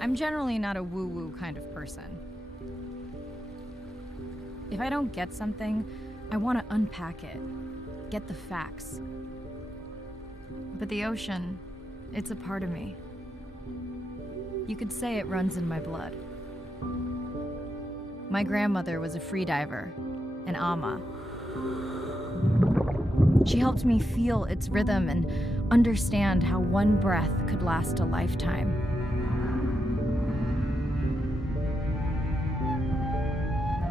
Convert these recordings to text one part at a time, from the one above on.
I'm generally not a woo-woo kind of person. If I don't get something, I want to unpack it, get the facts. But the ocean, it's a part of me. You could say it runs in my blood. My grandmother was a freediver, an ama. She helped me feel its rhythm and understand how one breath could last a lifetime.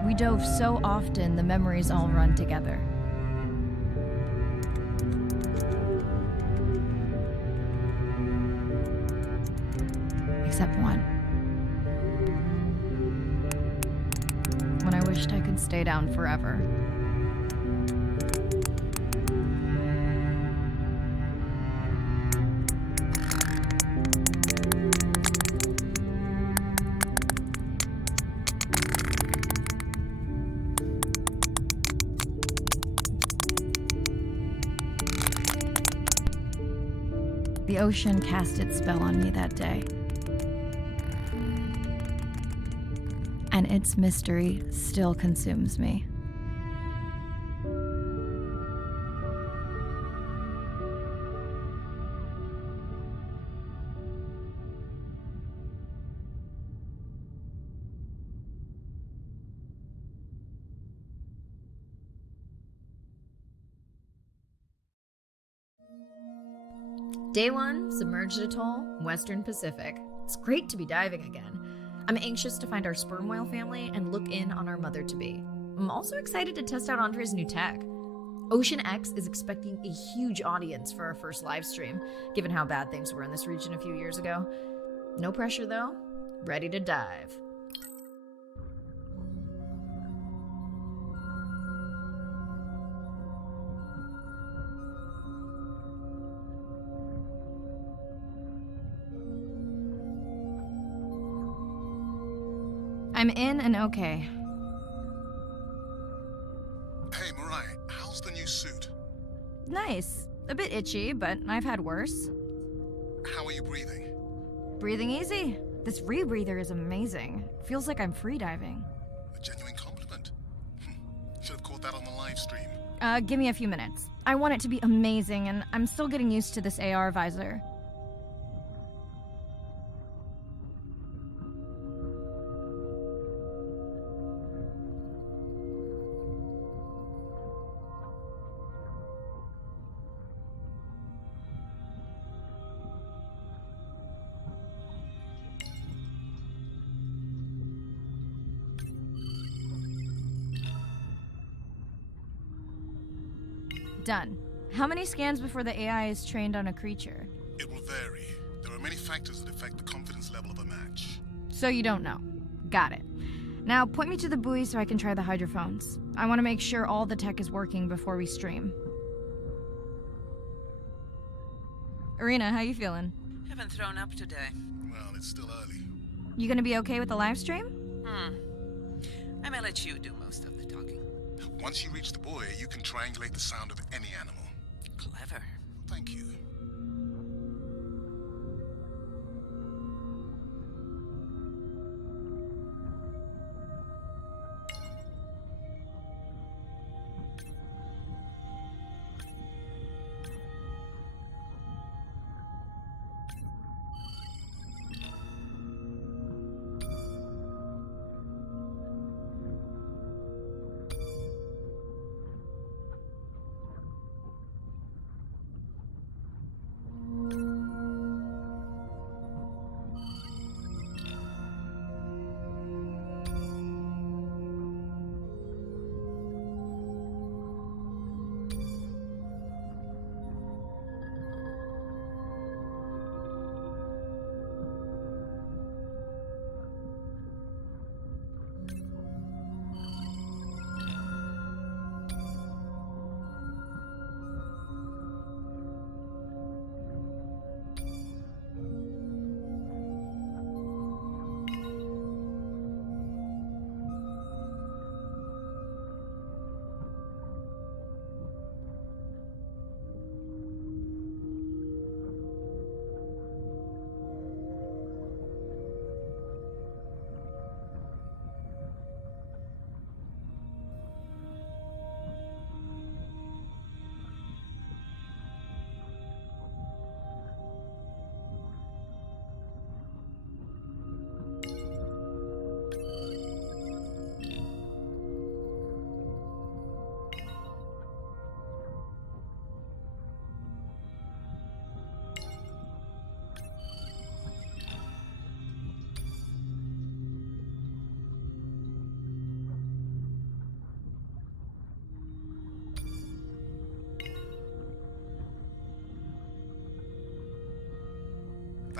We dove so often, the memories all run together. Except one. When I wished I could stay down forever. The ocean cast its spell on me that day. And its mystery still consumes me. Day 1, submerged atoll, Western Pacific. It's great to be diving again. I'm anxious to find our sperm whale family and look in on our mother-to-be. I'm also excited to test out Andre's new tech. Ocean X is expecting a huge audience for our first live stream, given how bad things were in this region a few years ago. No pressure though, ready to dive. I'm in and okay. Hey, Mariah, how's the new suit? Nice. A bit itchy, but I've had worse. How are you breathing? Breathing easy. This rebreather is amazing. Feels like I'm freediving. A genuine compliment. Should have caught that on the live stream. Give me a few minutes. I want it to be amazing, and I'm still getting used to this AR visor. Done. How many scans before the AI is trained on a creature? It will vary. There are many factors that affect the confidence level of a match. So you don't know. Got it. Now point me to the buoy so I can try the hydrophones. I want to make sure all the tech is working before we stream. Irina, how you feeling? Haven't thrown up today. Well, it's still early. You gonna be okay with the live stream? I may let you do most of the talking. Once you reach the buoy, you can triangulate the sound of any animal. Clever. Thank you.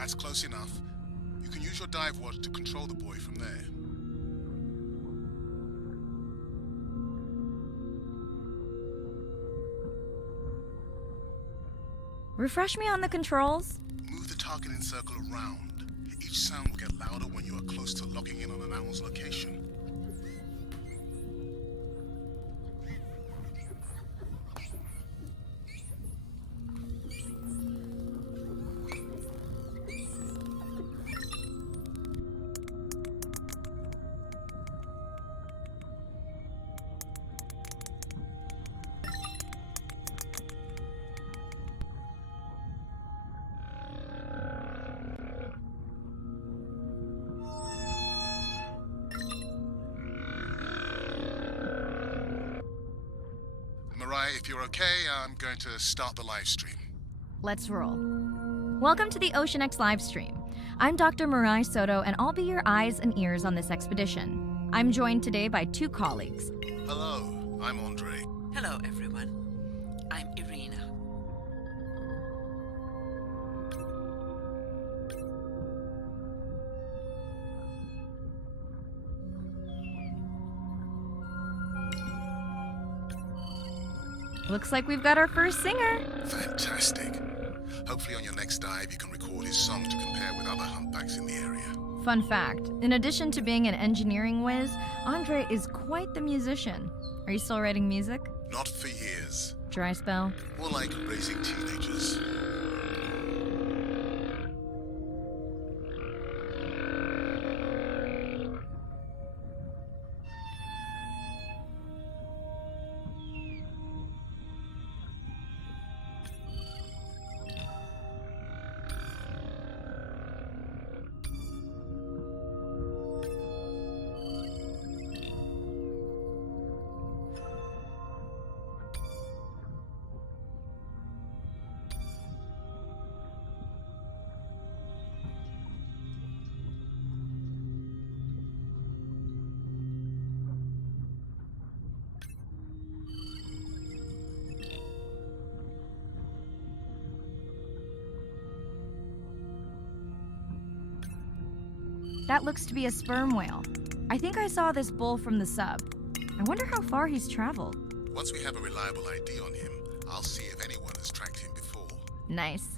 That's close enough. You can use your dive watch to control the boy from there. Refresh me on the controls? Move the targeting circle around. Each sound will get louder when you are close to locking in on an animal's location. If you're okay, I'm going to start the live stream. Let's roll. Welcome to the Ocean X live stream. I'm Dr. Mirai Soto, and I'll be your eyes and ears on this expedition. I'm joined today by two colleagues. Hello, I'm Andre. Hello, everyone. I'm Irina. Looks like we've got our first singer. Fantastic. Hopefully on your next dive you can record his song to compare with other humpbacks in the area. Fun fact, in addition to being an engineering whiz, Andre is quite the musician. Are you still writing music? Not for years. Dry spell? More like raising teenagers. That looks to be a sperm whale. I think I saw this bull from the sub. I wonder how far he's traveled. Once we have a reliable ID on him, I'll see if anyone has tracked him before. Nice.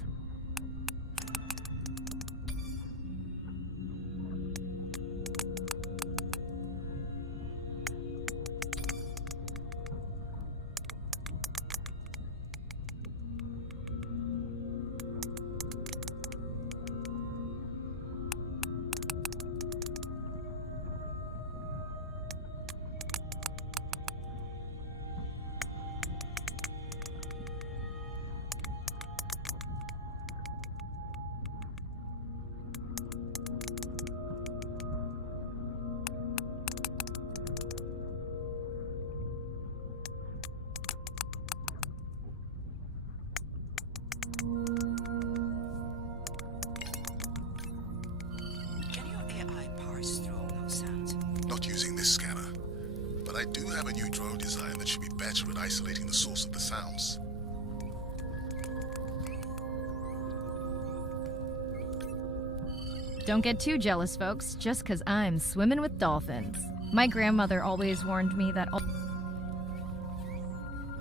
Can your AI parse through all those sounds? Not using this scanner. But I do have a new drone design that should be better at isolating the source of the sounds. Don't get too jealous, folks, just 'cause I'm swimming with dolphins. My grandmother always warned me that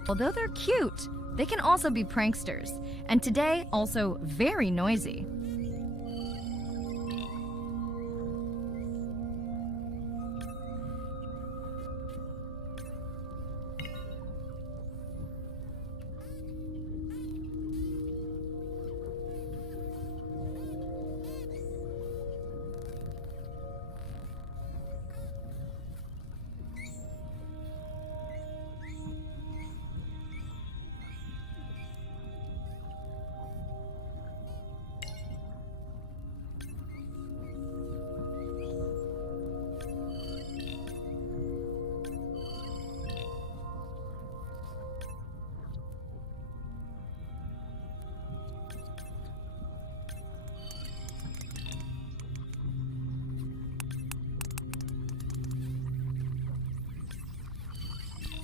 although they're cute, they can also be pranksters, and today also very noisy.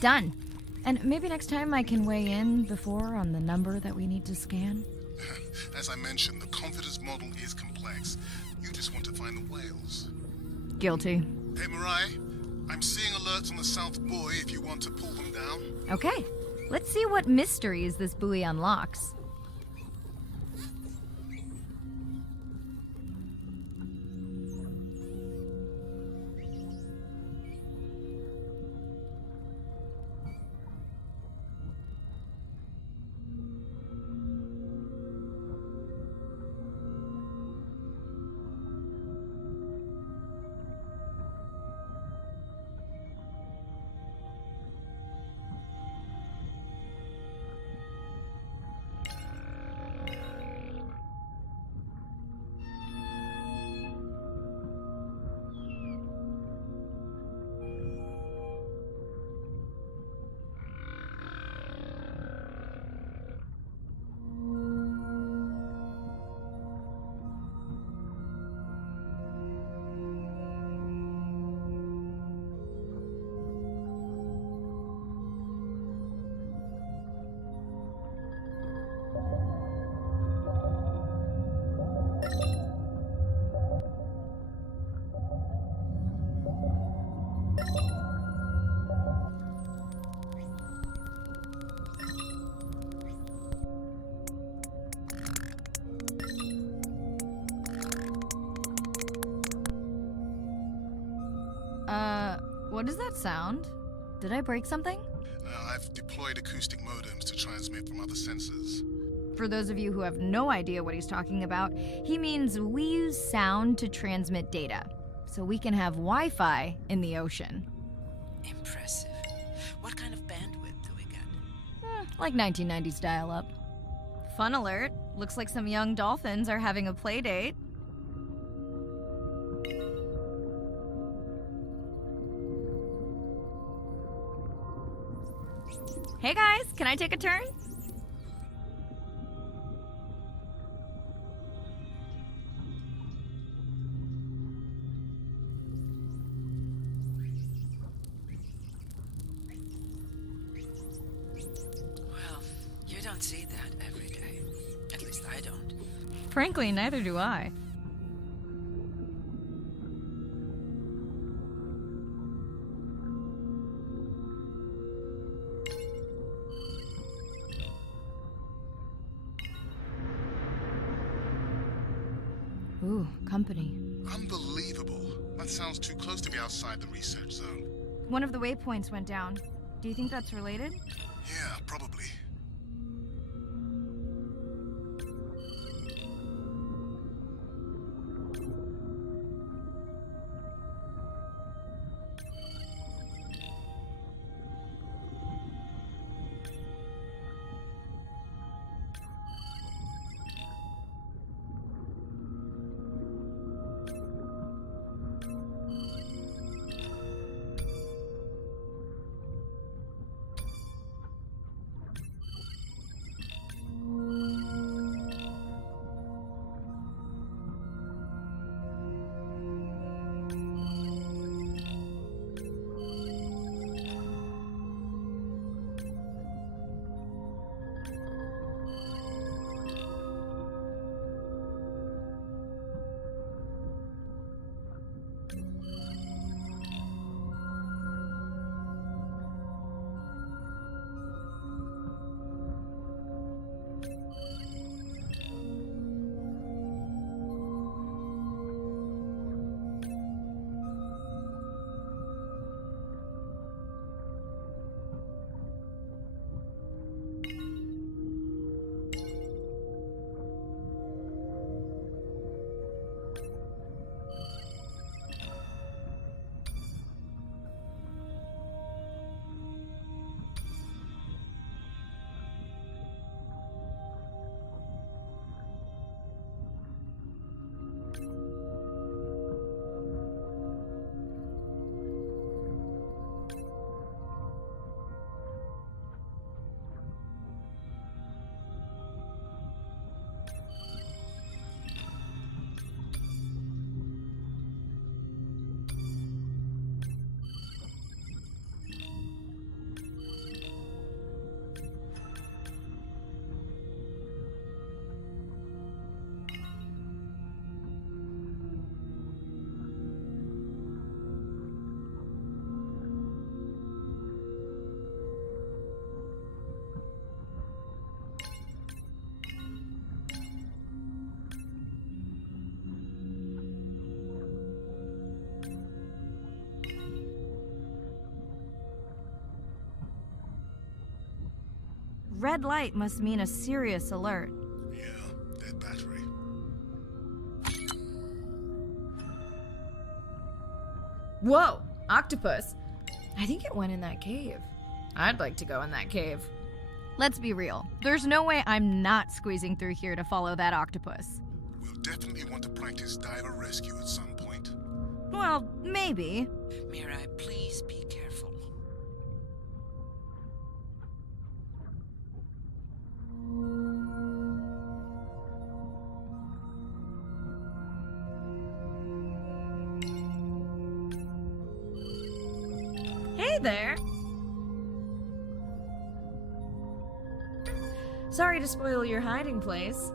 Done. And maybe next time I can weigh in before on the number that we need to scan. As I mentioned, the confidence model is complex. You just want to find the whales. Guilty. Hey, Mariah, I'm seeing alerts on the South Buoy if you want to pull them down. Okay, let's see what mysteries this buoy unlocks. What does that sound? Did I break something? I've deployed acoustic modems to transmit from other sensors. For those of you who have no idea what he's talking about, he means we use sound to transmit data, so we can have Wi-Fi in the ocean. Impressive. What kind of bandwidth do we get? Like 1990s dial-up. Fun alert. Looks like some young dolphins are having a play date. Hey guys, can I take a turn? Well, you don't see that every day. At least I don't. Frankly, neither do I. Ooh, company. Unbelievable. That sounds too close to be outside the research zone. One of the waypoints went down. Do you think that's related? Yeah, probably. red light must mean a serious alert. Yeah, dead battery. Whoa! Octopus! I think it went in that cave. I'd like to go in that cave. Let's be real. There's no way I'm not squeezing through here to follow that octopus. We'll definitely want to practice diver rescue at some point. Well, maybe. Mirai, please be careful. Hey there! Sorry to spoil your hiding place.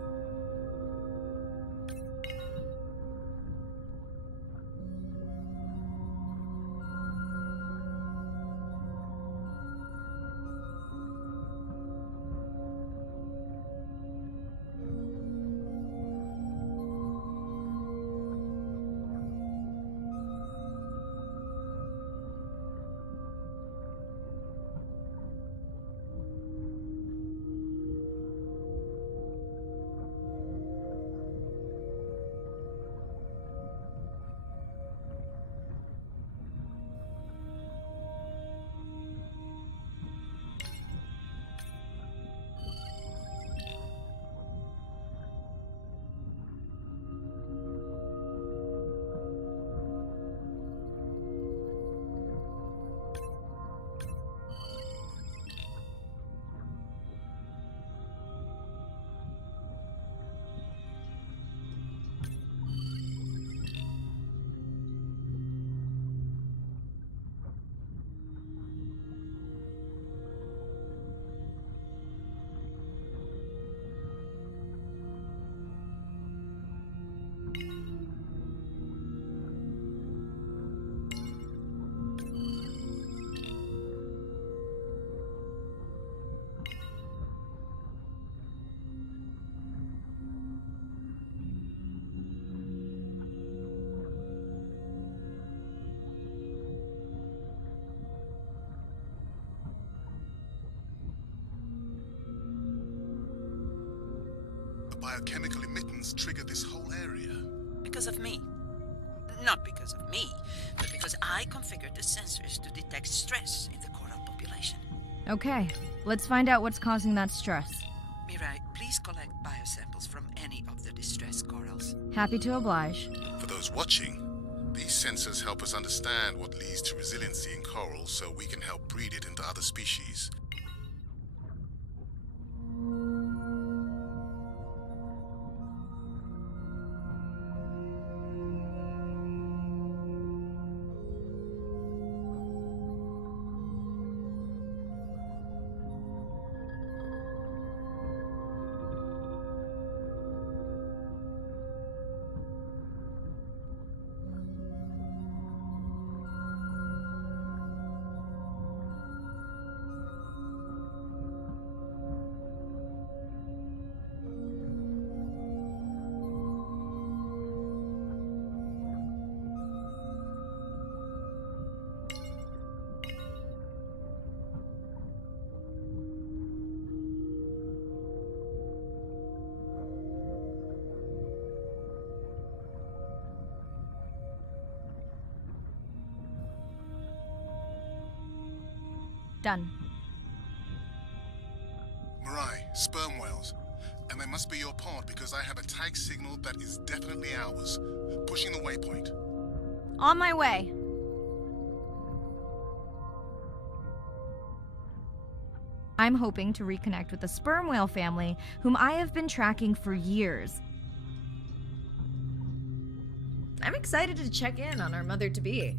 Biochemical emittance trigger this whole area. Because of me. Not because of me, but because I configured the sensors to detect stress in the coral population. Okay, let's find out what's causing that stress. Mirai, please collect biosamples from any of the distressed corals. Happy to oblige. For those watching, these sensors help us understand what leads to resiliency in corals so we can help breed it into other species. Done. Mirai, sperm whales. And they must be your pod because I have a tag signal that is definitely ours. Pushing the waypoint. On my way. I'm hoping to reconnect with the sperm whale family, whom I have been tracking for years. I'm excited to check in on our mother-to-be.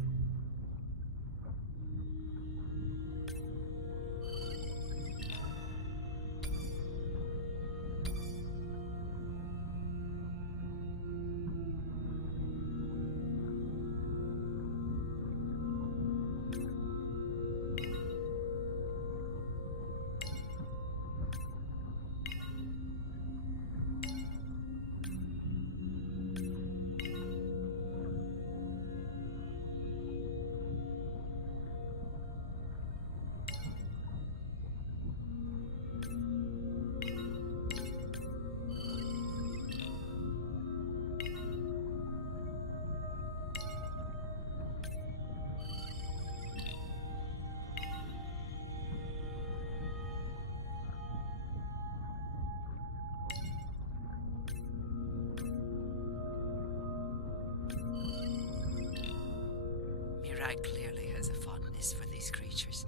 Eye clearly has a fondness for these creatures.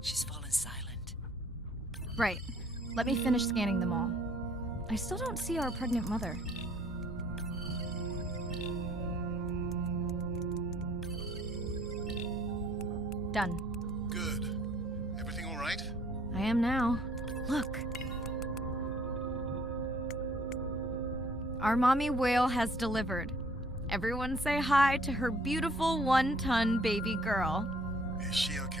She's fallen silent. Right. Let me finish scanning them all. I still don't see our pregnant mother. Done. Good. Everything all right? I am now. Look. Our mommy whale has delivered. Everyone say hi to her beautiful 1-ton baby girl. Is she okay?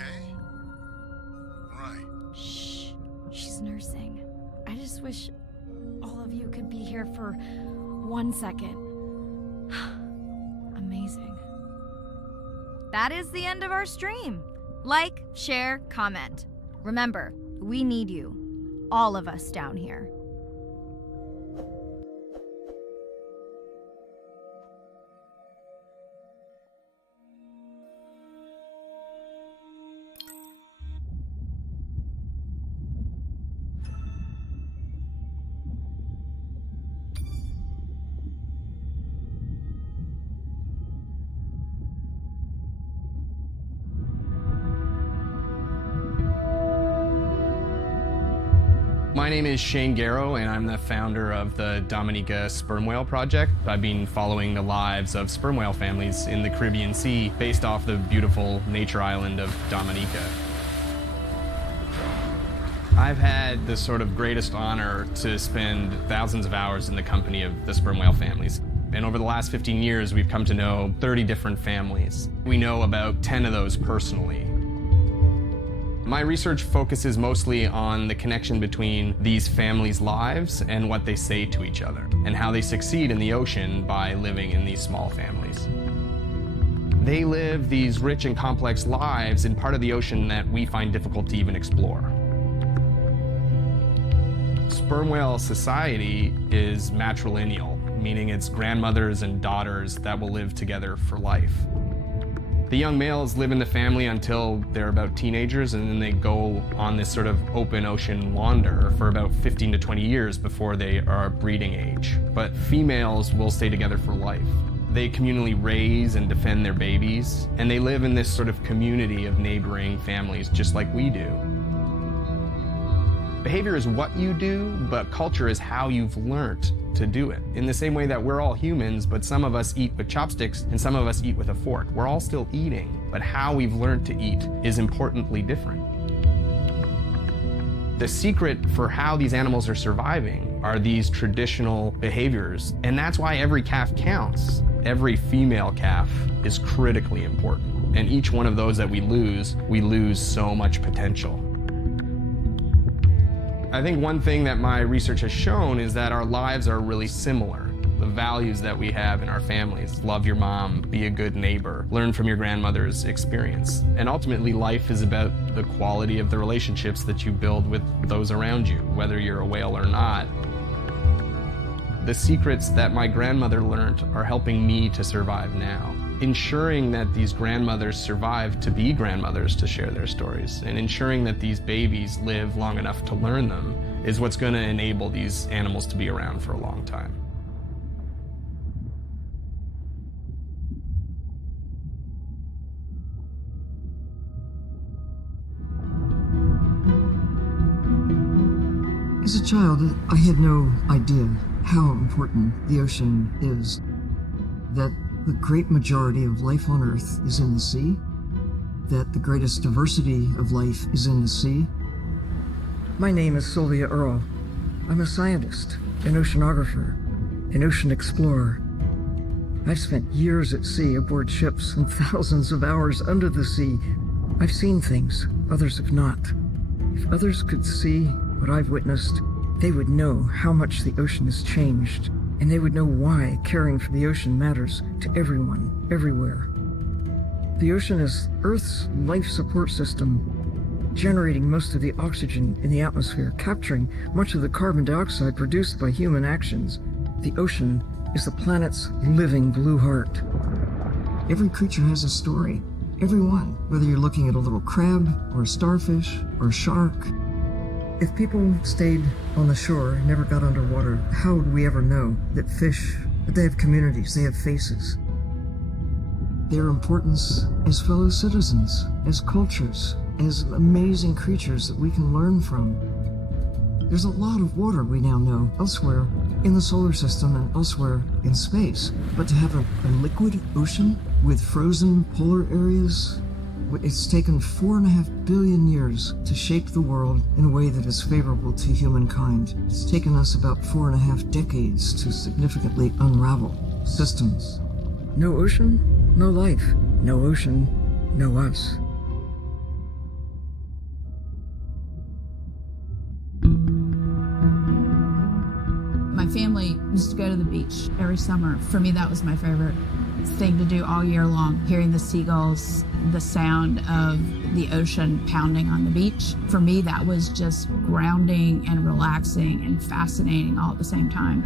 Right. Shh. She's nursing. I just wish all of you could be here for 1 second. Amazing. That is the end of our stream. Like, share, comment. Remember, we need you. All of us down here. My name is Shane Garrow, and I'm the founder of the Dominica Sperm Whale Project. I've been following the lives of sperm whale families in the Caribbean Sea based off the beautiful nature island of Dominica. I've had the sort of greatest honor to spend thousands of hours in the company of the sperm whale families. And over the last 15 years, we've come to know 30 different families. We know about 10 of those personally. My research focuses mostly on the connection between these families' lives and what they say to each other, and how they succeed in the ocean by living in these small families. They live these rich and complex lives in part of the ocean that we find difficult to even explore. Sperm whale society is matrilineal, meaning it's grandmothers and daughters that will live together for life. The young males live in the family until they're about teenagers, and then they go on this sort of open ocean wander for about 15 to 20 years before they are breeding age. But females will stay together for life. They communally raise and defend their babies, and they live in this sort of community of neighboring families just like we do. Behavior is what you do, but culture is how you've learned to do it. In the same way that we're all humans, but some of us eat with chopsticks and some of us eat with a fork. We're all still eating, but how we've learned to eat is importantly different. The secret for how these animals are surviving are these traditional behaviors, and that's why every calf counts. Every female calf is critically important, and each one of those that we lose so much potential. I think one thing that my research has shown is that our lives are really similar. The values that we have in our families, love your mom, be a good neighbor, learn from your grandmother's experience. And ultimately, life is about the quality of the relationships that you build with those around you, whether you're a whale or not. The secrets that my grandmother learned are helping me to survive now. Ensuring that these grandmothers survive to be grandmothers to share their stories, and ensuring that these babies live long enough to learn them is what's going to enable these animals to be around for a long time. As a child, I had no idea how important the ocean is, that the great majority of life on Earth is in the sea, that the greatest diversity of life is in the sea. My name is Sylvia Earle. I'm a scientist, an oceanographer, an ocean explorer. I've spent years at sea aboard ships and thousands of hours under the sea. I've seen things others have not. If others could see what I've witnessed, they would know how much the ocean has changed, and they would know why caring for the ocean matters to everyone, everywhere. The ocean is Earth's life support system, generating most of the oxygen in the atmosphere, capturing much of the carbon dioxide produced by human actions. The ocean is the planet's living blue heart. Every creature has a story. Every one, whether you're looking at a little crab, or a starfish, or a shark. If people stayed on the shore and never got underwater, how would we ever know that fish, that they have communities, they have faces? their importance as fellow citizens, as cultures, as amazing creatures that we can learn from. There's a lot of water we now know elsewhere in the solar system and elsewhere in space. But to have a liquid ocean with frozen polar areas, it's taken 4.5 billion years to shape the world in a way that is favorable to humankind. It's taken us about 4.5 decades to significantly unravel systems. No ocean, no life. No ocean, no us. My family used to go to the beach every summer. For me, that was my favorite thing to do all year long. Hearing the seagulls, the sound of the ocean pounding on the beach. For me, that was just grounding and relaxing and fascinating all at the same time.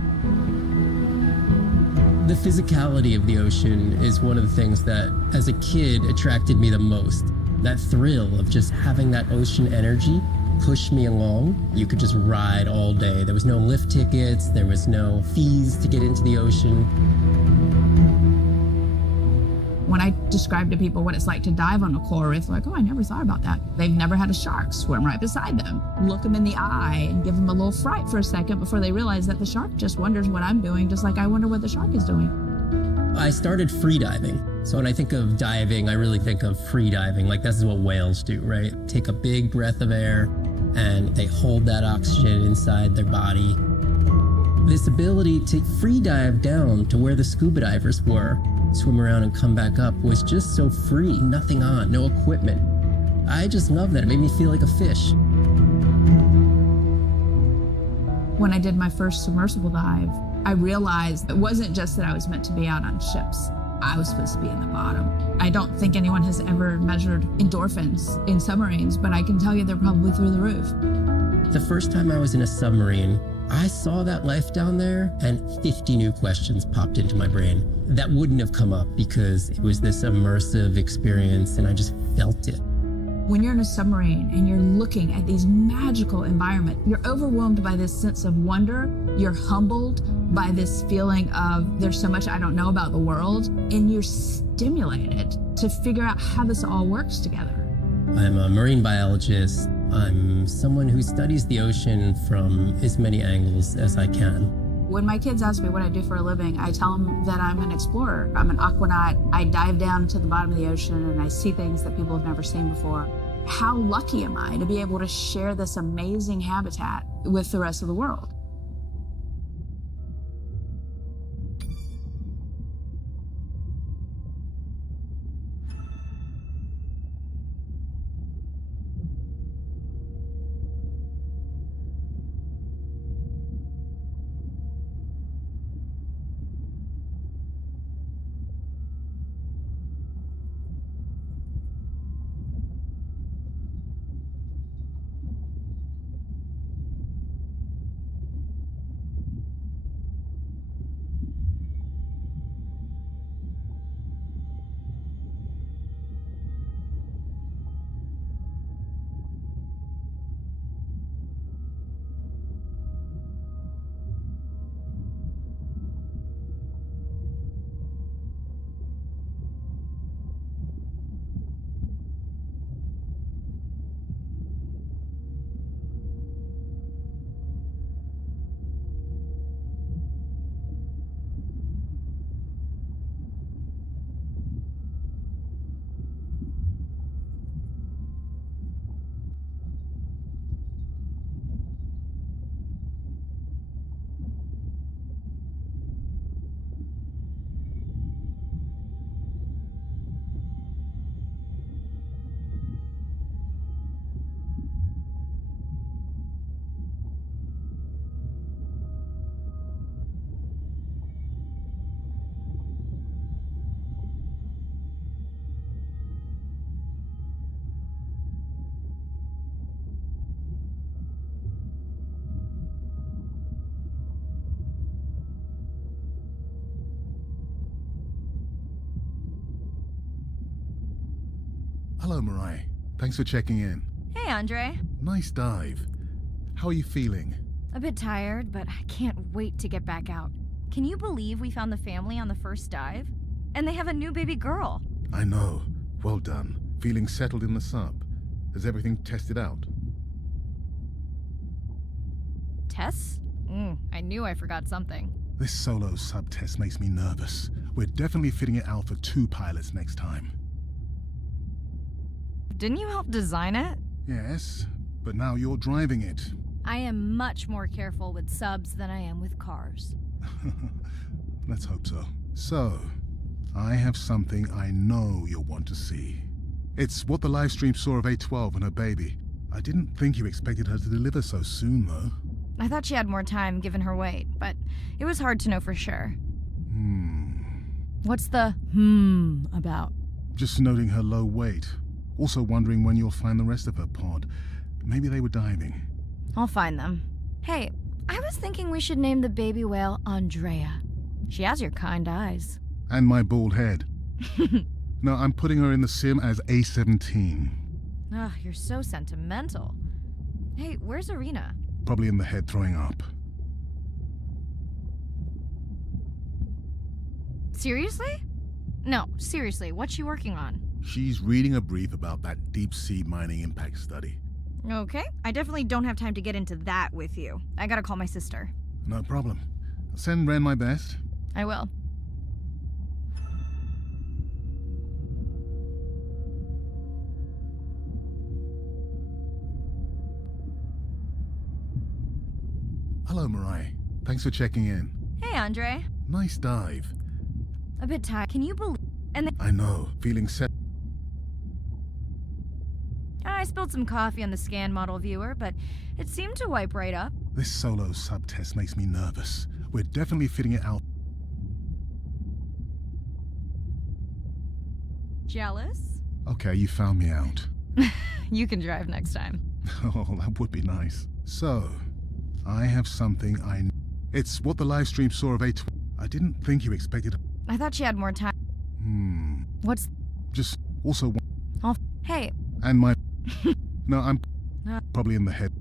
The physicality of the ocean is one of the things that, as a kid, attracted me the most. That thrill of just having that ocean energy push me along. You could just ride all day. There was no lift tickets, there was no fees to get into the ocean. When I describe to people what it's like to dive on a coral reef, they're like, oh, I never thought about that. They've never had a shark swim right beside them. Look them in the eye and give them a little fright for a second before they realize that the shark just wonders what I'm doing, just like I wonder what the shark is doing. I started free diving. So when I think of diving, I really think of free diving. Like, this is what whales do, right? Take a big breath of air and they hold that oxygen inside their body. This ability to free dive down to where the scuba divers were, swim around and come back up, was just so free, nothing on, no equipment. I just love that. It made me feel like a fish. When I did my first submersible dive, I realized it wasn't just that I was meant to be out on ships. I was supposed to be in the bottom. I don't think anyone has ever measured endorphins in submarines, but I can tell you they're probably through the roof. The first time I was in a submarine, I saw that life down there and 50 new questions popped into my brain that wouldn't have come up because it was this immersive experience and I just felt it. When you're in a submarine and you're looking at these magical environments, you're overwhelmed by this sense of wonder. You're humbled by this feeling of there's so much I don't know about the world, and you're stimulated to figure out how this all works together. I'm a marine biologist. I'm someone who studies the ocean from as many angles as I can. When my kids ask me what I do for a living, I tell them that I'm an explorer. I'm an aquanaut. I dive down to the bottom of the ocean and I see things that people have never seen before. How lucky am I to be able to share this amazing habitat with the rest of the world? Hello, Mariah. Thanks for checking in. Hey, Andre. Nice dive. How are you feeling? A bit tired, but I can't wait to get back out. Can you believe we found the family on the first dive? And they have a new baby girl. I know. Well done. Feeling settled in the sub. Has everything tested out? Tests? I knew I forgot something. This solo sub test makes me nervous. We're definitely fitting it out for 2 pilots next time. Didn't you help design it? Yes, but now you're driving it. I am much more careful with subs than I am with cars. Let's hope so. So, I have something I know you'll want to see. It's what the live stream saw of A12 and her baby. I didn't think you expected her to deliver so soon, though. I thought she had more time given her weight, but it was hard to know for sure. What's the about? Just noting her low weight. Also wondering when you'll find the rest of her pod. Maybe they were diving. I'll find them. Hey, I was thinking we should name the baby whale Andrea. She has your kind eyes. And my bald head. No, I'm putting her in the sim as A17. Ugh, you're so sentimental. Hey, where's Arena? Probably in the head throwing up. Seriously? No, seriously, what's she working on? She's reading a brief about that deep-sea mining impact study. Okay, I definitely don't have time to get into that with you. I gotta call my sister. No problem. Send Ren my best. I will. Hello, Mirai. Thanks for checking in. Hey, Andre. Nice dive. A bit tired. Can you believe? I know. Feeling set. I spilled some coffee on the scan model viewer, but it seemed to wipe right up. This solo sub test makes me nervous. We're definitely fitting it out. Jealous? Okay, you found me out. You can drive next time. Oh, that would be nice. So, I have something It's what the live stream saw of A12. I didn't think you expected. I thought she had more time. What's... Just also... Hey. And my... No, I'm probably in the head.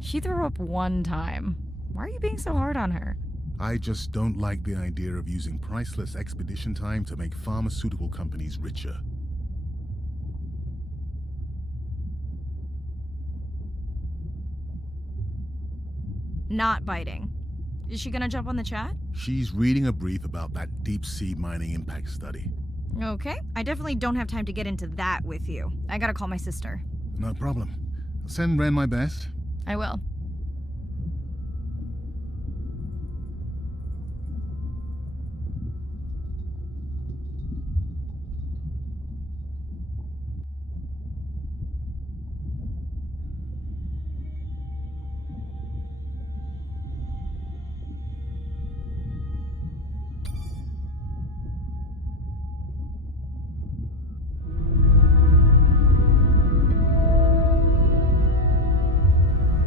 She threw up one time. Why are you being so hard on her? I just don't like the idea of using priceless expedition time to make pharmaceutical companies richer. Not biting. Is she gonna jump on the chat? She's reading a brief about that deep-sea mining impact study. Okay, I definitely don't have time to get into that with you. I gotta call my sister. No problem. Send Ren my best. I will.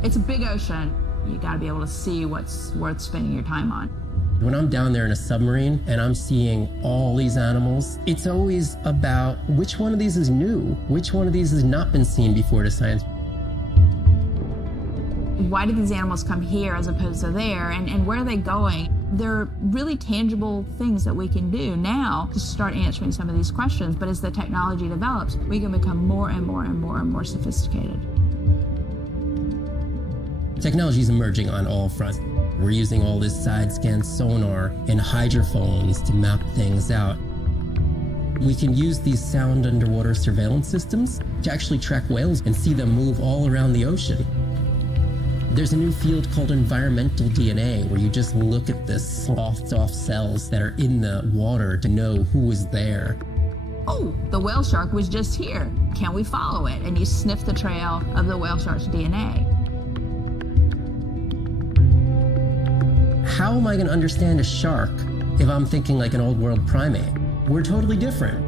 It's a big ocean. You gotta be able to see what's worth spending your time on. When I'm down there in a submarine and I'm seeing all these animals, it's always about which one of these is new, which one of these has not been seen before to science. Why do these animals come here as opposed to there, and where are they going? They're really tangible things that we can do now to start answering some of these questions, but as the technology develops, we can become more and more and more and more sophisticated. Technology is emerging on all fronts. We're using all this side-scan sonar and hydrophones to map things out. We can use these sound underwater surveillance systems to actually track whales and see them move all around the ocean. There's a new field called environmental DNA, where you just look at the sloughed off cells that are in the water to know who is there. Oh, the whale shark was just here. Can we follow it? And you sniff the trail of the whale shark's DNA. How am I going to understand a shark if I'm thinking like an old world primate? We're totally different.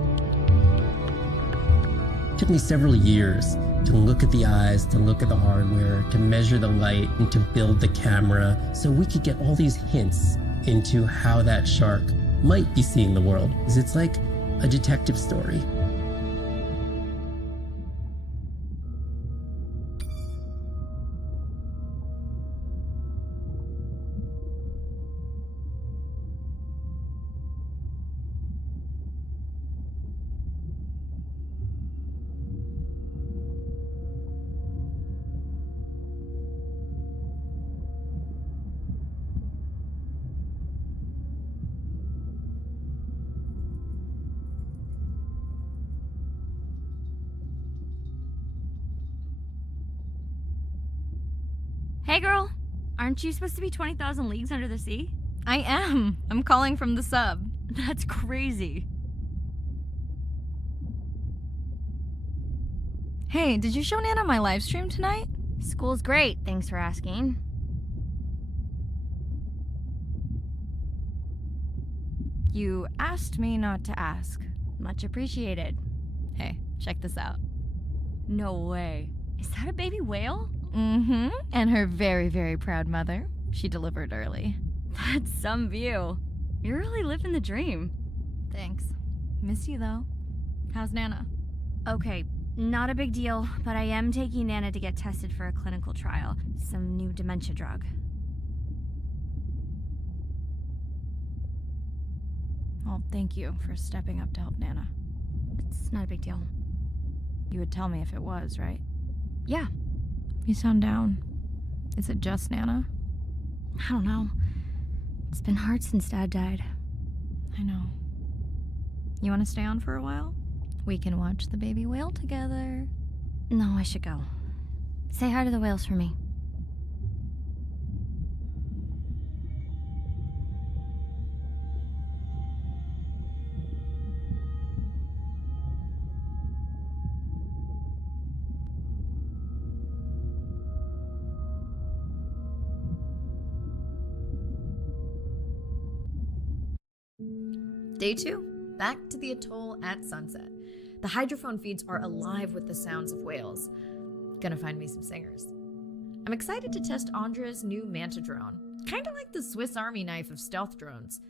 It took me several years to look at the eyes, to look at the hardware, to measure the light, and to build the camera so we could get all these hints into how that shark might be seeing the world. Because it's like a detective story. Hey girl, aren't you supposed to be 20,000 leagues under the sea? I am. I'm calling from the sub. That's crazy. Hey, did you show Nana my live stream tonight? School's great, thanks for asking. You asked me not to ask. Much appreciated. Hey, check this out. No way. Is that a baby whale? Mm-hmm. And her very, very proud mother. She delivered early. That's some view. You're really living the dream. Thanks. Miss you, though. How's Nana? Okay, not a big deal, but I am taking Nana to get tested for a clinical trial. Some new dementia drug. Well, thank you for stepping up to help Nana. It's not a big deal. You would tell me if it was, right? Yeah. You sound down. Is it just Nana? I don't know. It's been hard since Dad died. I know. You want to stay on for a while? We can watch the baby whale together. No, I should go. Say hi to the whales for me. Day 2, back to the atoll at sunset. The hydrophone feeds are alive with the sounds of whales. Gonna find me some singers. I'm excited to test Andra's new manta drone. Kinda like the Swiss Army knife of stealth drones.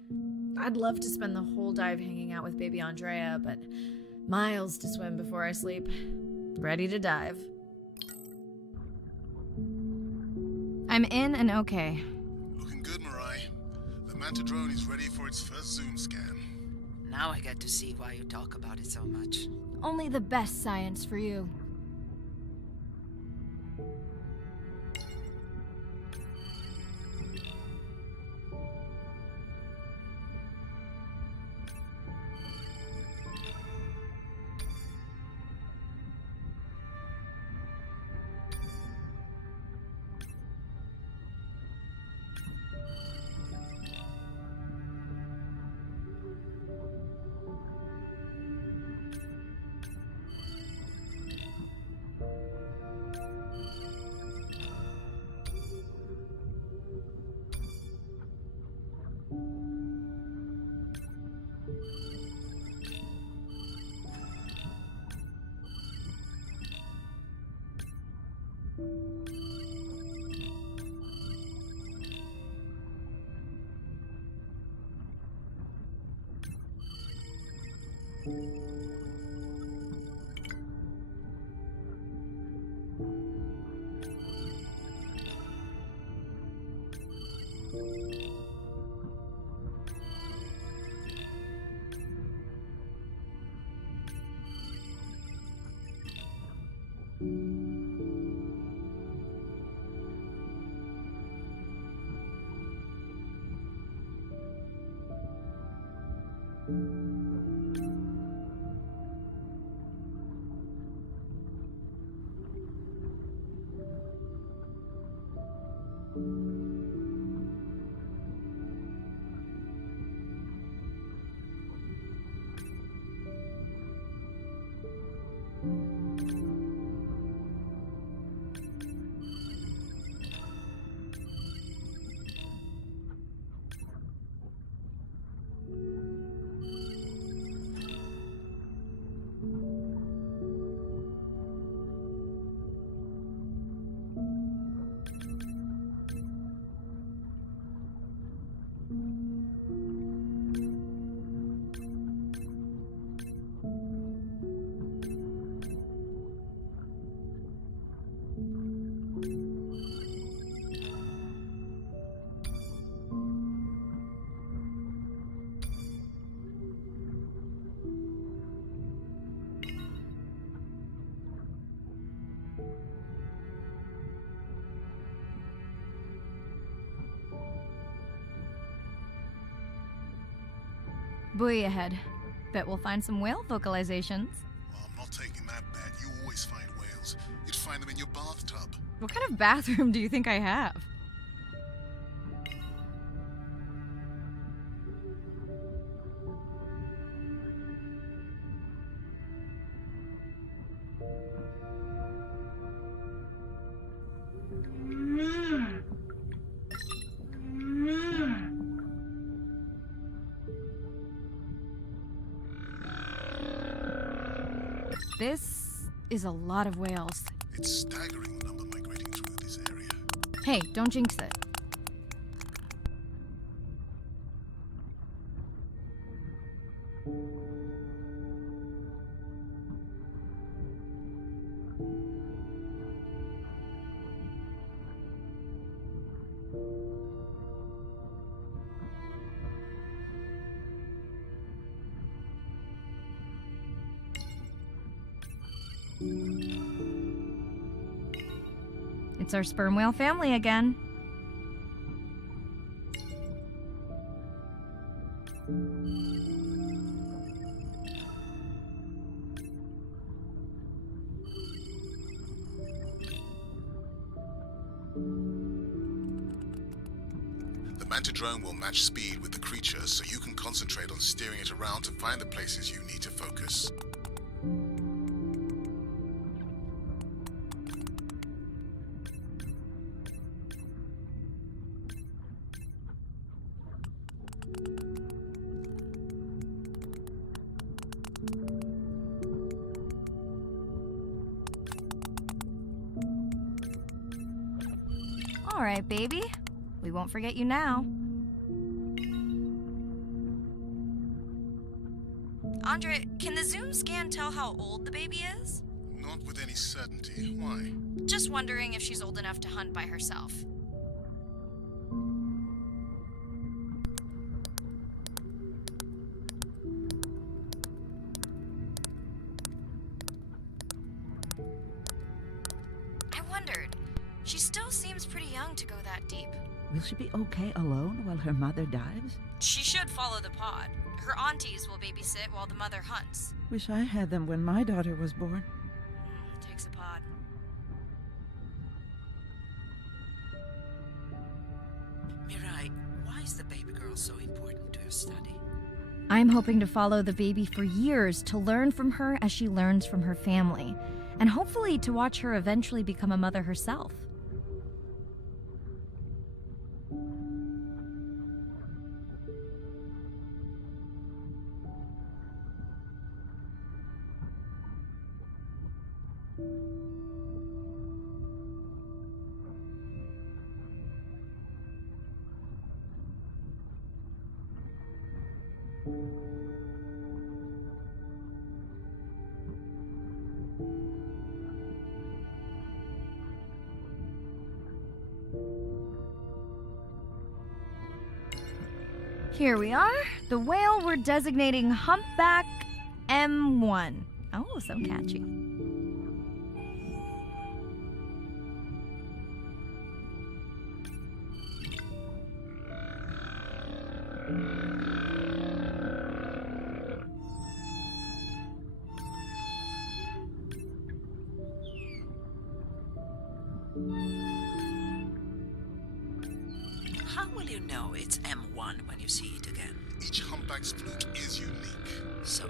I'd love to spend the whole dive hanging out with baby Andrea, but miles to swim before I sleep. Ready to dive. I'm in and okay. Looking good, Mirai. The manta drone is ready for its first zoom scan. Now I get to see why you talk about it so much. Only the best science for you. Buoy ahead. Bet we'll find some whale vocalizations. Well, I'm not taking that bet. You always find whales. You'd find them in your bathtub. What kind of bathroom do you think I have? This is a lot of whales. It's staggering the number migrating through this area. Hey, don't jinx it. It's our sperm whale family again. The manta drone will match speed with the creature, so you can concentrate on steering it around to find the places you need to focus. All right, baby. We won't forget you now. Andre, can the zoom scan tell how old the baby is? Not with any certainty. Why? Just wondering if she's old enough to hunt by herself. I wondered. She still seems pretty young to go that deep. Will she be okay alone while her mother dives? She should follow the pod. Her aunties will babysit while the mother hunts. Wish I had them when my daughter was born. Takes a pod. Mirai, why is the baby girl so important to your study? I'm hoping to follow the baby for years to learn from her as she learns from her family, and hopefully to watch her eventually become a mother herself. Here we are, the whale we're designating Humpback M1. Oh, so catchy. How will you know it's M1 when you see it again? Each humpback's flute is unique. So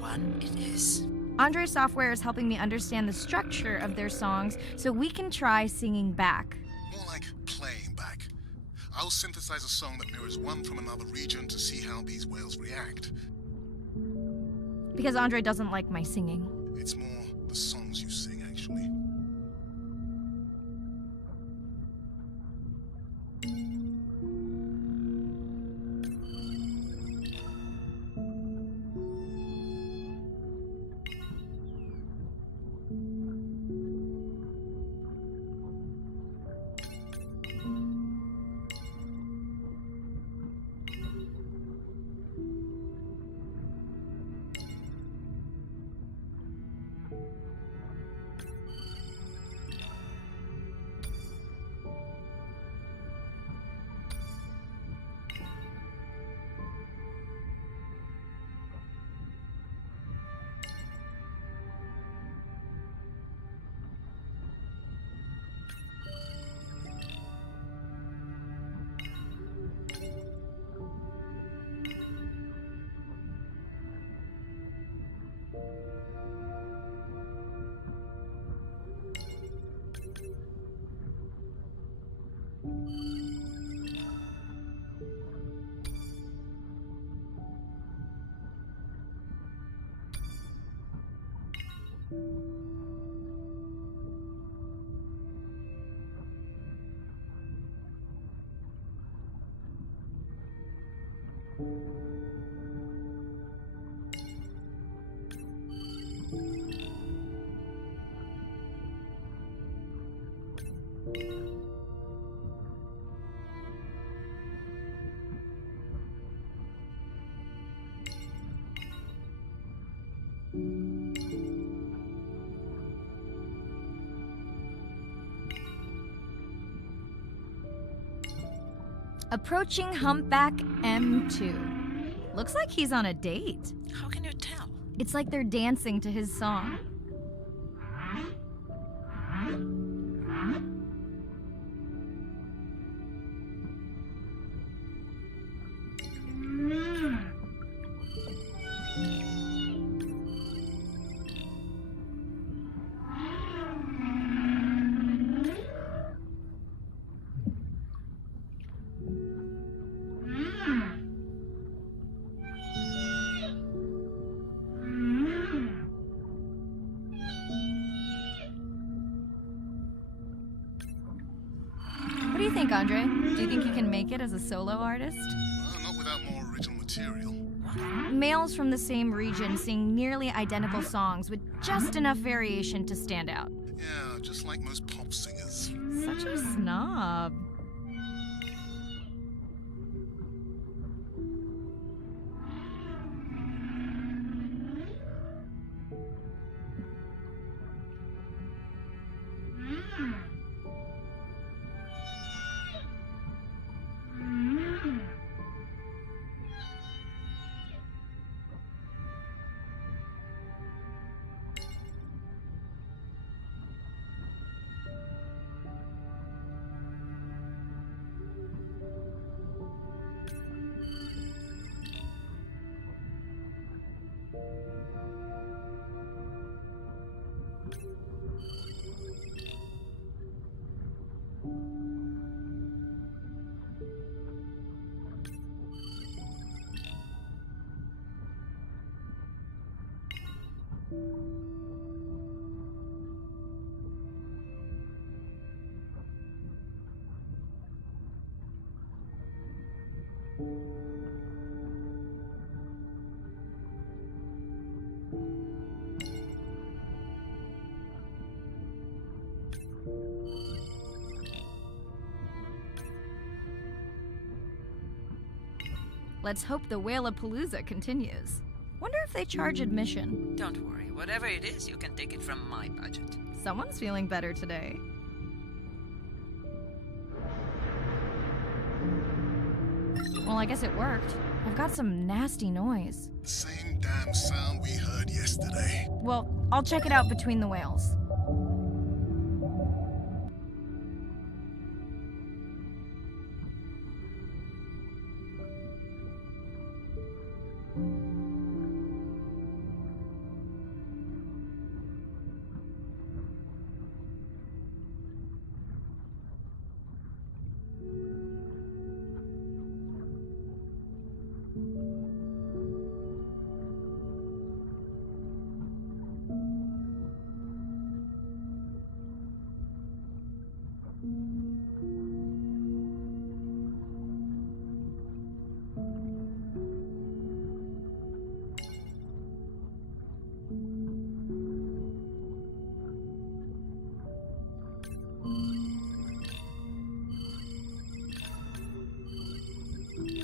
M1 it is. Andre's software is helping me understand the structure of their songs so we can try singing back. More like playing back. I'll synthesize a song that mirrors one from another region to see how these whales react. Because Andre doesn't like my singing. It's more the songs you sing, actually. Approaching Humpback M2. Looks like he's on a date. How can you tell? It's like they're dancing to his song. What do you think, Andre? Do you think he can make it as a solo artist? Not without more original material. Males from the same region sing nearly identical songs with just enough variation to stand out. Yeah, just like most pop singers. Such a snob. Let's hope the Whalapalooza continues. Wonder if they charge admission. Don't worry. Whatever it is, you can take it from my budget. Someone's feeling better today. Well, I guess it worked. I've got some nasty noise. Same damn sound we heard yesterday. Well, I'll check it out between the whales.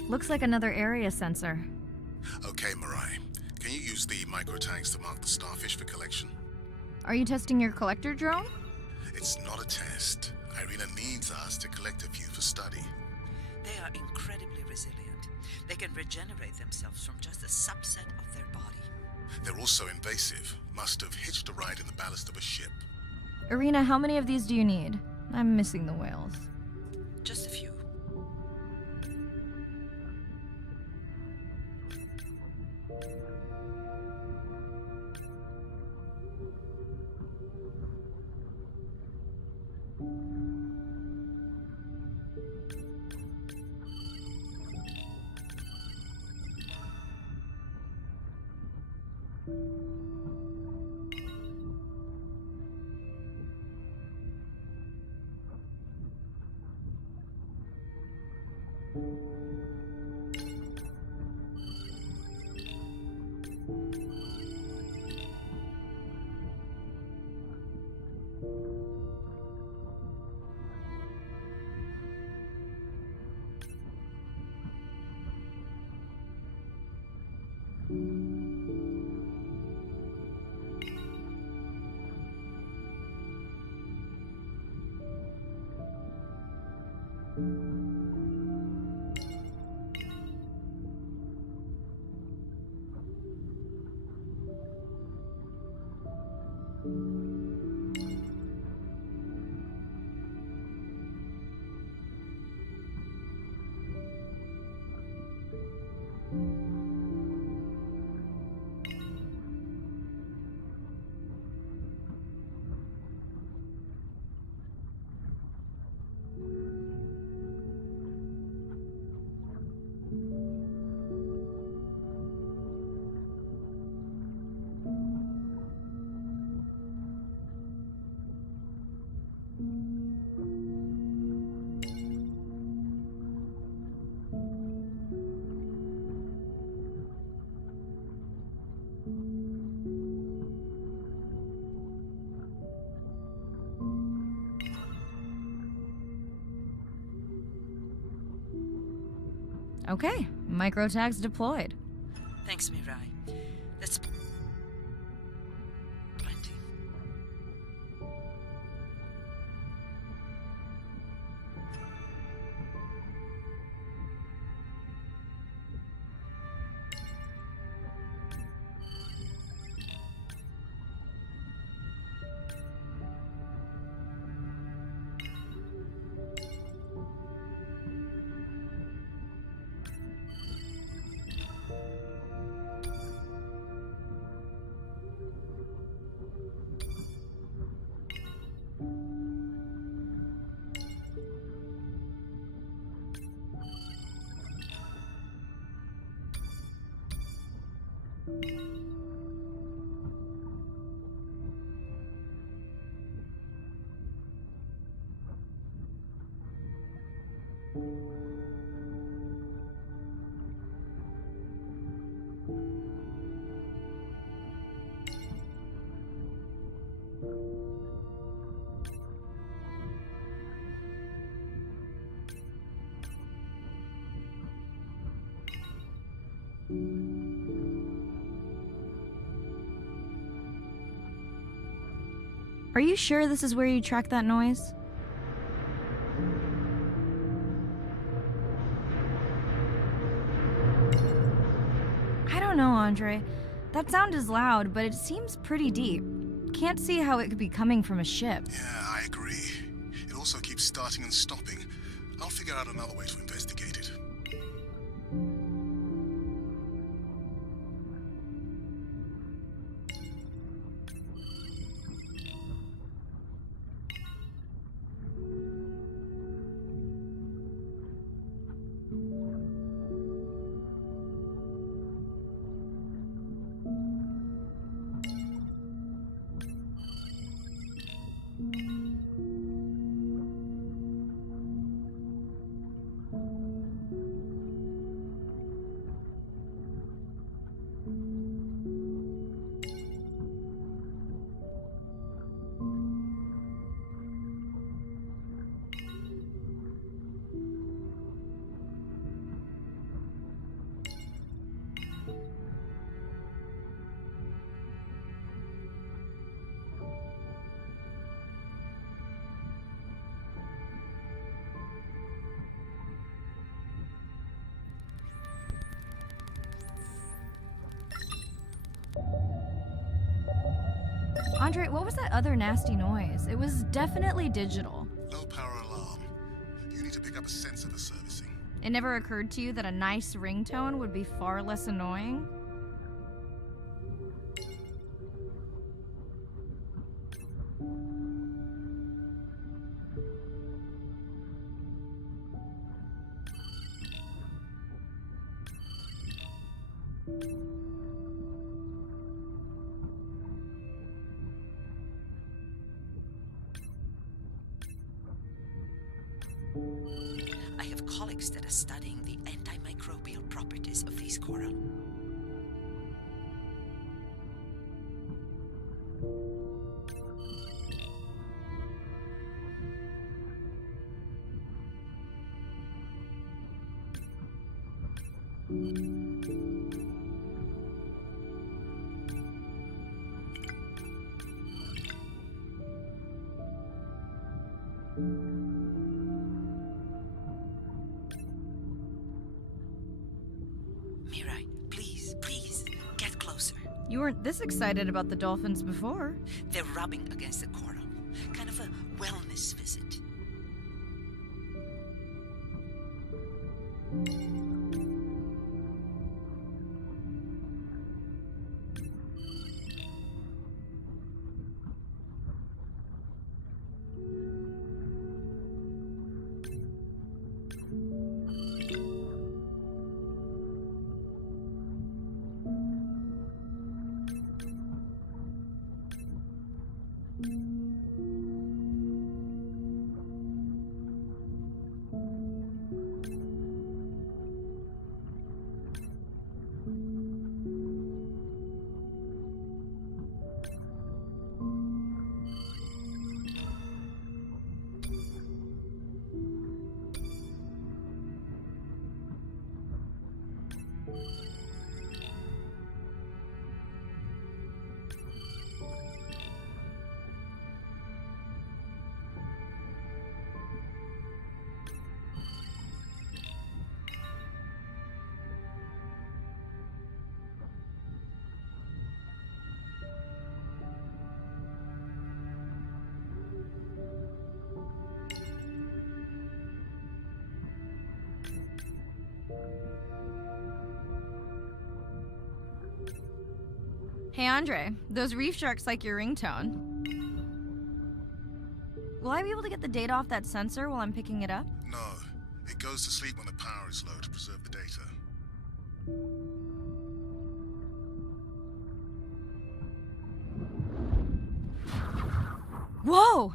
Looks like another area sensor. Okay, Mirai. Can you use the microtanks to mark the starfish for collection? Are you testing your collector drone? It's not a test. Irina needs us to collect a few for study. They are incredibly resilient. They can regenerate themselves from just a subset of their body. They're also invasive. Must have hitched a ride in the ballast of a ship. Irina, how many of these do you need? I'm missing the whales. Just a few. Okay, micro tags deployed. Thanks, Mirai. That's plenty. Are you sure this is where you tracked that noise? I don't know, Andre. That sound is loud, but it seems pretty deep. Can't see how it could be coming from a ship. Yeah, I agree. It also keeps starting and stopping. I'll figure out another way to investigate it. Andre, what was that other nasty noise? It was definitely digital. Low power alarm. You need to pick up a sensor for servicing. It never occurred to you that a nice ringtone would be far less annoying? I have colleagues that are studying the antimicrobial properties of these coral. Mirai, please, get closer. You weren't this excited about the dolphins before. They're rubbing against the coral. Kind of a wellness visit. Hey Andre, those reef sharks like your ringtone. Will I be able to get the data off that sensor while I'm picking it up? No. It goes to sleep when the power is low to preserve the data. Whoa!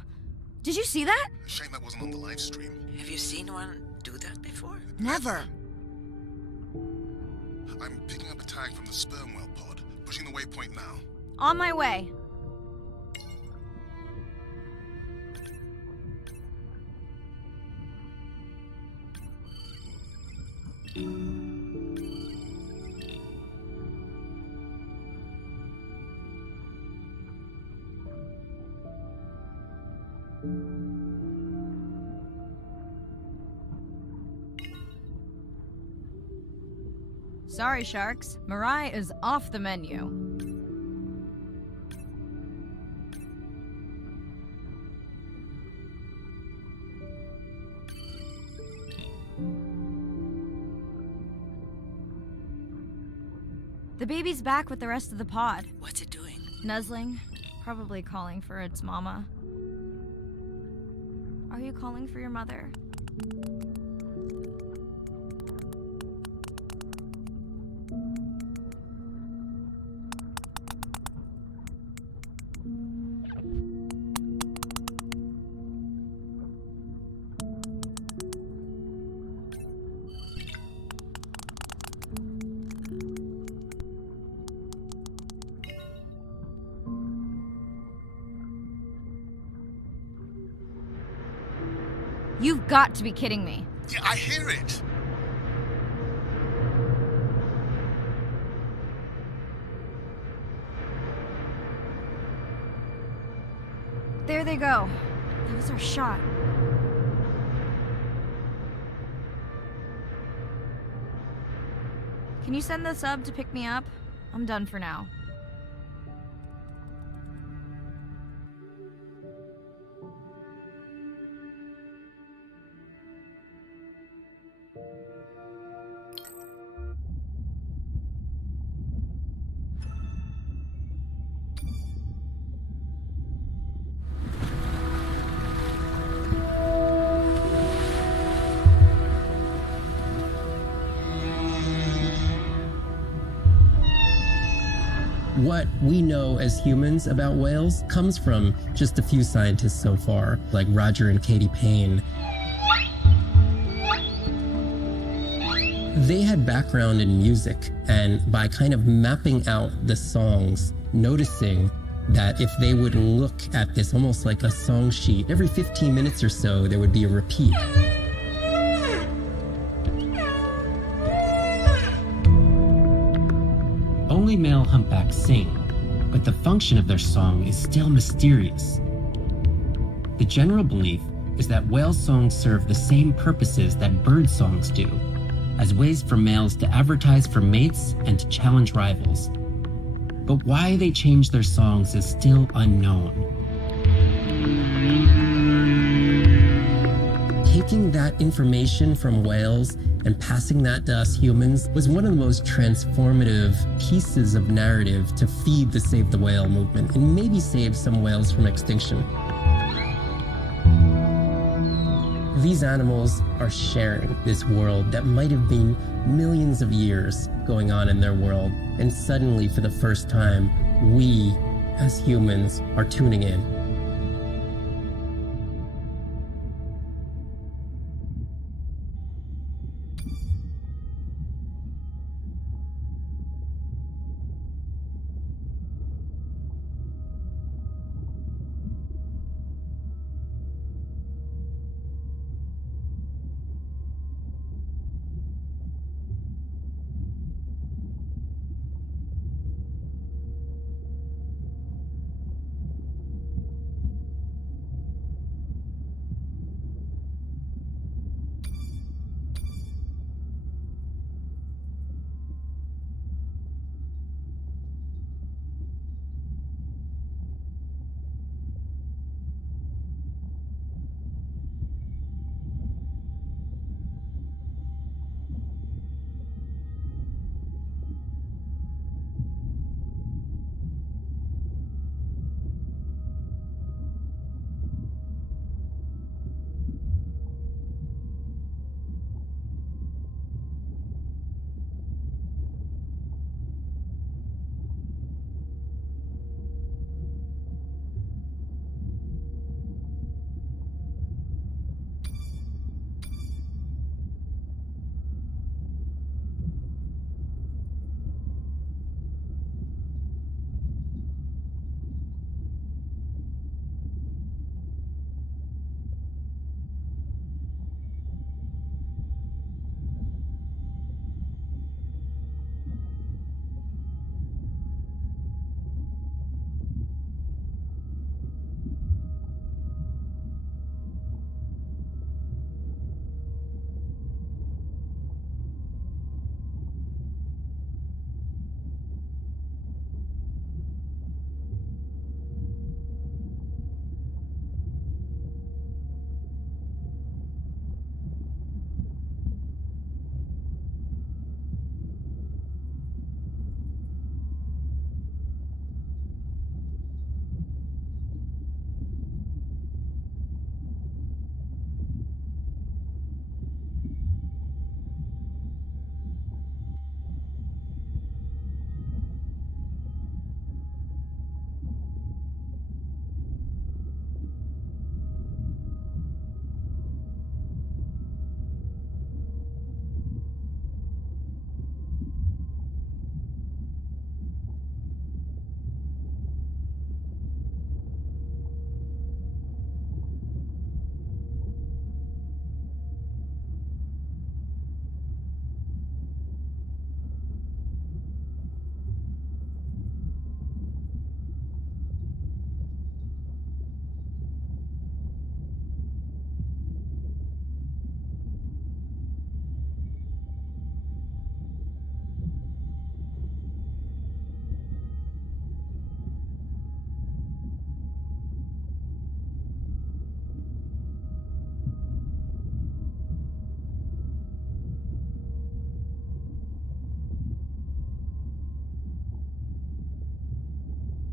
Did you see that? Shame that wasn't on the live stream. Have you seen one do that before? Never. I'm picking up a tag from the sperm whale pod. Pushing the waypoint now. On my way. Sorry, sharks. Mirai is off the menu. The baby's back with the rest of the pod. What's it doing? Nuzzling, probably calling for its mama. Are you calling for your mother? You've got to be kidding me. Yeah, I hear it. There they go. That was our shot. Can you send the sub to pick me up? I'm done for now. What we know as humans about whales comes from just a few scientists so far, like Roger and Katie Payne. They had background in music, and by kind of mapping out the songs, noticing that if they would look at this almost like a song sheet, every 15 minutes or so, there would be a repeat. Only male humpbacks sing, but the function of their song is still mysterious. The general belief is that whale songs serve the same purposes that bird songs do, as ways for males to advertise for mates and to challenge rivals. But why they change their songs is still unknown. Taking that information from whales and passing that to us humans was one of the most transformative pieces of narrative to feed the Save the Whale movement and maybe save some whales from extinction. These animals are sharing this world that might have been millions of years going on in their world, and suddenly, for the first time, we, as humans, are tuning in.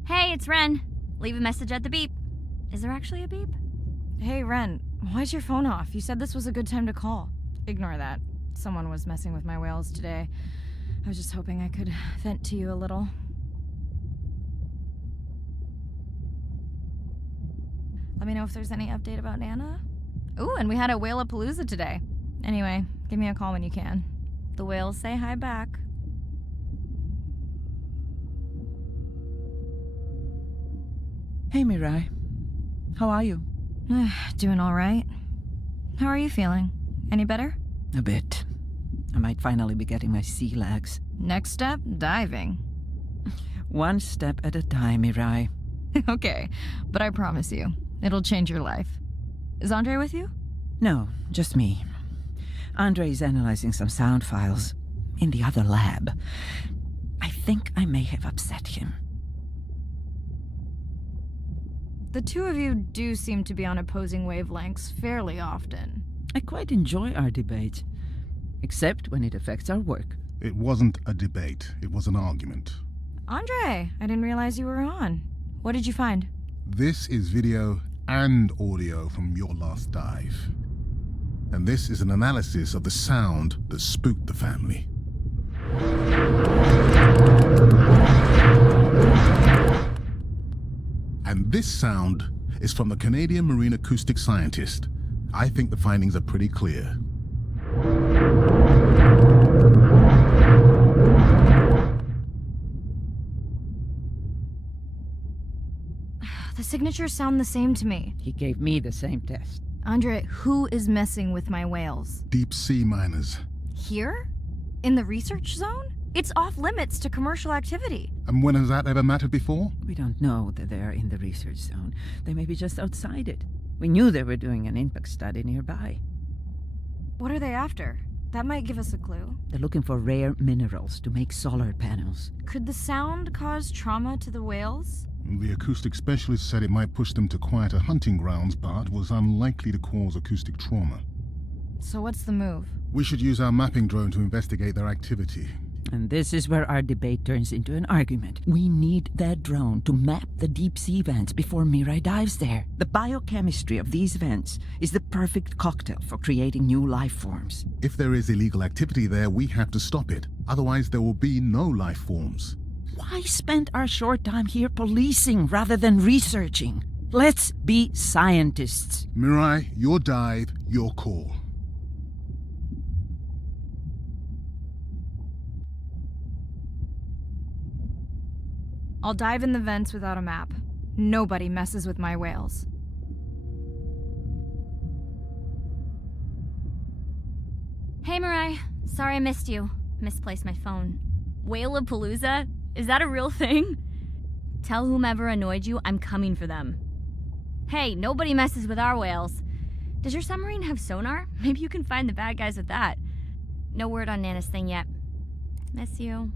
Hey, it's Ren. Leave a message at the beep. Is there actually a beep? Hey, Ren, why's your phone off? You said this was a good time to call. Ignore that. Someone was messing with my whales today. I was just hoping I could vent to you a little. Let me know if there's any update about Nana. Ooh, and we had a Whale-apalooza today. Anyway, give me a call when you can. The whales say hi back. Hey, Mirai. How are you? Doing all right. How are you feeling? Any better? A bit. I might finally be getting my sea legs. Next step, diving. One step at a time, Mirai. Okay, but I promise you, it'll change your life. Is Andre with you? No, just me. Andre is analyzing some sound files in the other lab. I think I may have upset him. The two of you do seem to be on opposing wavelengths fairly often. I quite enjoy our debate, except when it affects our work. It wasn't a debate, it was an argument. Andre, I didn't realize you were on. What did you find? This is video and audio from your last dive. And this is an analysis of the sound that spooked the family. And this sound is from the Canadian marine acoustic scientist. I think the findings are pretty clear. The signatures sound the same to me. He gave me the same test. Andre, who is messing with my whales? Deep sea miners. Here? In the research zone? It's off limits to commercial activity. And when has that ever mattered before? We don't know that they are in the research zone. They may be just outside it. We knew they were doing an impact study nearby. What are they after? That might give us a clue. They're looking for rare minerals to make solar panels. Could the sound cause trauma to the whales? The acoustic specialist said it might push them to quieter hunting grounds, but was unlikely to cause acoustic trauma. So what's the move? We should use our mapping drone to investigate their activity. And this is where our debate turns into an argument. We need that drone to map the deep sea vents before Mirai dives there. The biochemistry of these vents is the perfect cocktail for creating new life forms. If there is illegal activity there, we have to stop it. Otherwise, there will be no life forms. Why spend our short time here policing rather than researching? Let's be scientists. Mirai, your dive, your call. I'll dive in the vents without a map. Nobody messes with my whales. Hey, Mirai. Sorry I missed you. Misplaced my phone. Whale-a-palooza? Is that a real thing? Tell whomever annoyed you I'm coming for them. Hey, nobody messes with our whales. Does your submarine have sonar? Maybe you can find the bad guys with that. No word on Nana's thing yet. Miss you.